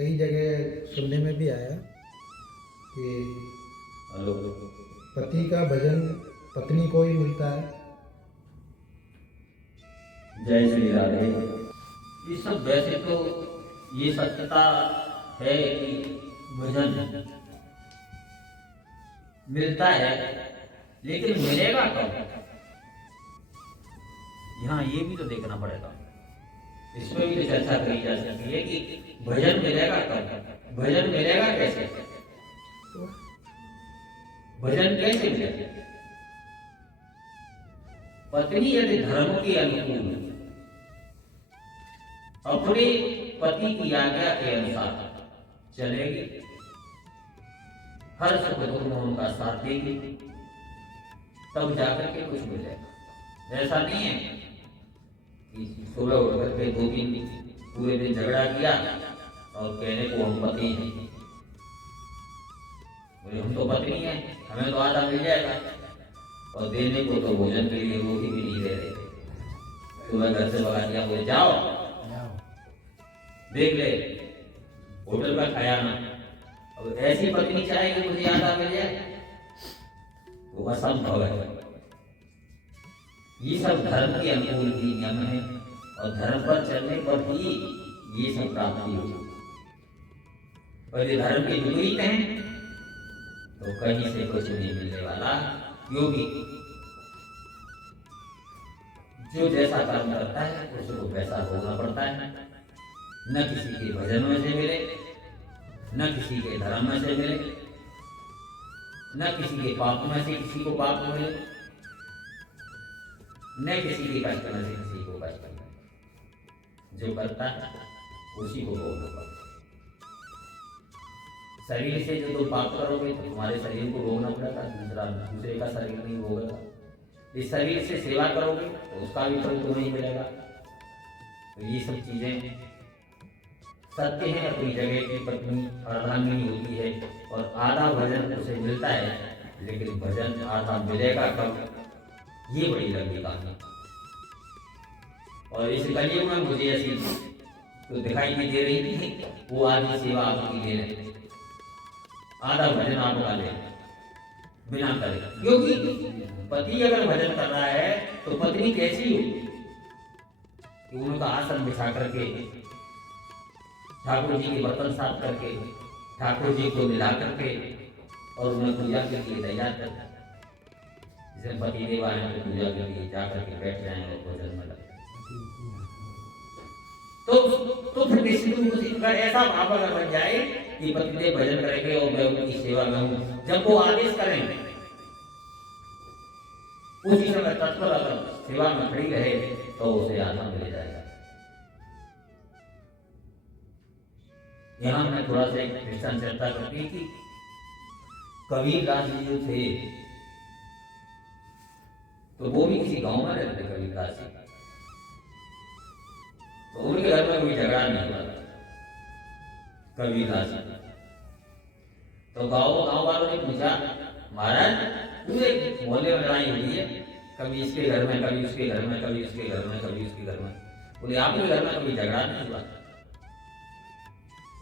कई जगह सुनने में भी आया कि हेलो। पति का भजन पत्नी को ही मिलता है। जय श्री राधे। ये सब वैसे तो ये सत्यता है कि भजन मिलता है, लेकिन मिलेगा कब, यहाँ ये भी तो देखना पड़ेगा। इसमें भी तो चर्चा करी जा सकती है कि भजन मिलेगा कब, भजन मिलेगा कैसे, भजन कैसे मिलेगा। पत्नी यदि धर्म के अनुकूल अपने पति की आज्ञा के अनुसार चलेगी, हर सुख दुख में उनका साथ देगी, तब जाकर के कुछ मिलेगा। ऐसा नहीं है कि सुबह उठ करके 2-3 पूरे दिन झगड़ा किया और कहने को हम पति हैं, बोले हम तो पत्नी हैं, हमें तो आधा मिल जाएगा, और देने को तो भोजन के लिए रोटी भी नहीं दे रहे। सुबह घर से भगा दिया, बोले जाओ देख ले होटल का खाया ना। अब ऐसी पत्नी चाहे कि मुझे आधा मिल जाए, वो असंभव है। ये सब धर्म के अनुकूल ही नियम है, और धर्म पर चलने पर ही ये सब प्राप्ति होगी। और ये धर्म के विपरीत हैं तो कहीं से कुछ नहीं मिलने वाला, क्योंकि जो जैसा कर्म करता है उसको वैसा भोगना पड़ता है। न किसी के भजन में से मिले, न किसी के धर्म में से मिले, न किसी के पाप में से किसी को पाप मिले, न किसी के कष्ट में से किसी को कष्ट मिले। जो करता है उसी को भोगना पड़ता है। शरीर से जो तुम पाप करोगे तो तुम्हारे शरीर को भोगना पड़ेगा, दूसरे का शरीर नहीं भोगेगा। इस शरीर से सेवा करोगे तो उसका भी फल तुम्हें नहीं मिलेगा। तो ये सब चीजें सत्य है अपनी जगह की। पत्नी अर्धांगिनी होती है और आधा भजन उसे मिलता है, लेकिन भजन आधा मिलेगा कब, ये बड़ी लंबी कहानी। और इस कलयुग में मुझे ऐसी तो दिखाई नहीं दे रही थी, वो आधी सेवा आपकी ले ले, आधा भजन आपका ले बिना करे। क्योंकि पति अगर भजन कर रहा है तो पत्नी कैसी होगी कि उनका आसन बिछा करके, ठाकुर जी के बर्तन साफ करके, ठाकुर जी को मिला करके और उन्हें पूजा के लिए तैयार करता है। जिसे पति देव आए तो पूजा के लिए जाकर के बैठ जाए और भोजन में लगे। तो फिर निश्चित रूप से ऐसा भाव अगर बन जाए कि पतिदेव भजन करेंगे और मैं उनकी सेवा में हूँ, जब वो आदेश करेंगे उसी समय तत्पर अगर सेवा में खड़ी रहे तो उसे आधा मिल जाएगा। यहाँ मैं थोड़ा सा एक क्रिश्चन चर्चा करती थी। कबीरदास जी जो थे तो वो भी किसी गांव में रहते थे। कबीरदास जी तो उनके घर में कोई झगड़ा नहीं हुआ कबीरदास जी। तो गांव वालों ने पूछा, महाराज पूरे मोहल्ले में लड़ाई हुई है, कभी इसके घर में, कभी उसके घर में, कभी उसके घर में, कभी उसके घर में, बोले आपके घर में कभी झगड़ा नहीं हुआ,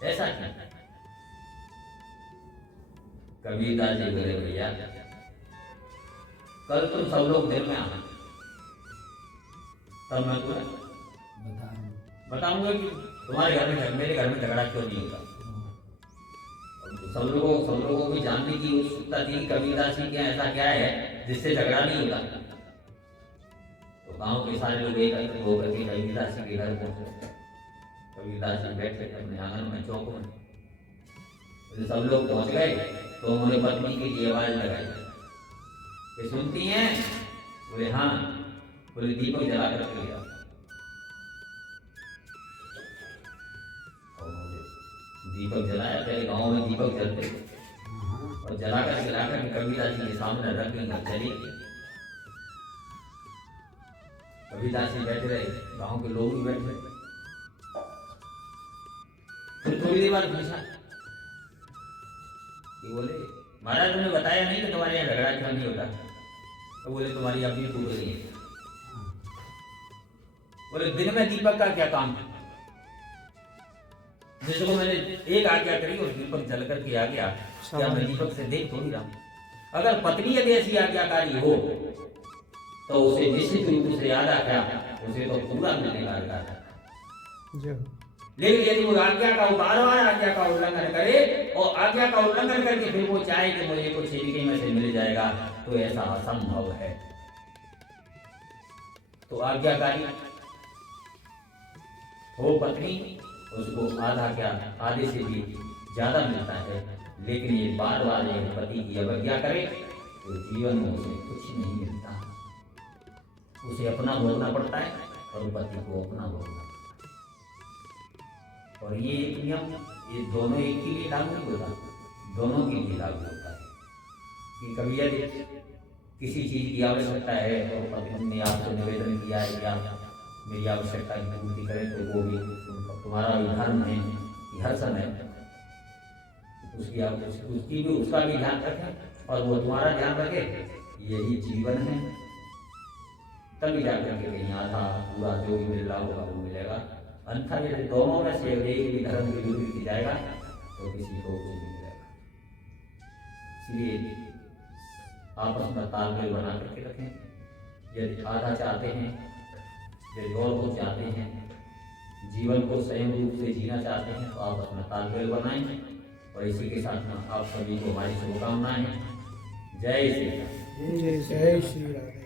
ऐसा क्यों? कबीरदास जी बोले, भैया कल तुम सब लोग दिन में आना, तब मैं तुम्हें बताऊंगा कि तुम्हारे घर में, मेरे घर में झगड़ा क्यों नहीं होता। सब लोगों को भी जानने की उत्सुकता थी कबीरदास जी क्या ऐसा क्या है जिससे झगड़ा नहीं होता। तो गांव के सारे लोग एकत्र होकर के कबीरदास जी के घर पहुंचे। कबीरदास जी बैठे अपने आंगन में, चौक में। तो सब लोग पहुंच गए तो उन्होंने पत्नी के लिए आवाज लगाई कि सुनती हैं? बोले हाँ। बोले दीपक जला कर के लिया। दीपक जलाया, पहले गांव में दीपक जलते और जलाकर कबीरदास जी के सामने रख के चली। कबीरदास जी बैठे रहे, गांव के लोग भी बैठे रहे। फिर थोड़ी देर बाद पूछा कि बोले महाराज तुमने बताया नहीं कि तुम्हारे यहाँ झगड़ा क्यों नहीं होता? तो बोले तुम्हारी अपनी फूट नहीं है। बोले दिन में दीपक का क्या काम है? जैसे को मैंने एक आज्ञा करी और दीपक जल करके आ गया, क्या मैं दीपक से देख थोड़ी रहा हूं? अगर पत्नी यदि ऐसी आज्ञाकारी हो तो उसे निश्चित रूप से याद आज्ञा उसे तो पूरा मिलने का अधिकार है। लेकिन यदि वो आज्ञा का बार बार आज्ञा का उल्लंघन करे और आज्ञा का उल्लंघन करके फिर वो चाहे कि मुझे कुछ इनके में से मिल जाएगा, तो ऐसा असंभव है। तो आज्ञाकारी हो पत्नी, उसको आधा क्या आधे से भी ज्यादा मिलता है। लेकिन ये बार बार यदि पति की अवज्ञा करे तो जीवन में उसे कुछ नहीं मिलता, उसे अपना भोगना पड़ता है और पति को अपना भोगना पड़ता है। और ये एक नियम ये दोनों एक के लिए लागू नहीं होता, दोनों के लिए लागू होता है कि कभी यदि किसी चीज की आवश्यकता है तो पति ने आपसे निवेदन किया है कि आप मेरी आवश्यकता की पूर्ति करें, तो वो भी तुम्हारा भी धर्म है कि हर समय उसकी भी उसका भी ध्यान रखें और वो तुम्हारा ध्यान रखे। यही जीवन है, तभी जाकर के कहीं आधा पूरा जो भी मिल रहा होगा वो मिलेगा। अन्यथा यदि दोनों में से एक भी धर्म की विरुद्ध जाएगा तो किसी को कुछ नहीं मिलेगा। इसलिए आपस में तालमेल बना करके रखें। यदि आधा चाहते हैं, यदि और कुछ चाहते हैं, जीवन को संयम रूप से जीना चाहते हैं, तो आपस में तालमेल बनाएं। और इसी के साथ में आप सभी को हमारी शुभकामनाएं हैं। जय श्री राम। जय श्री राधे।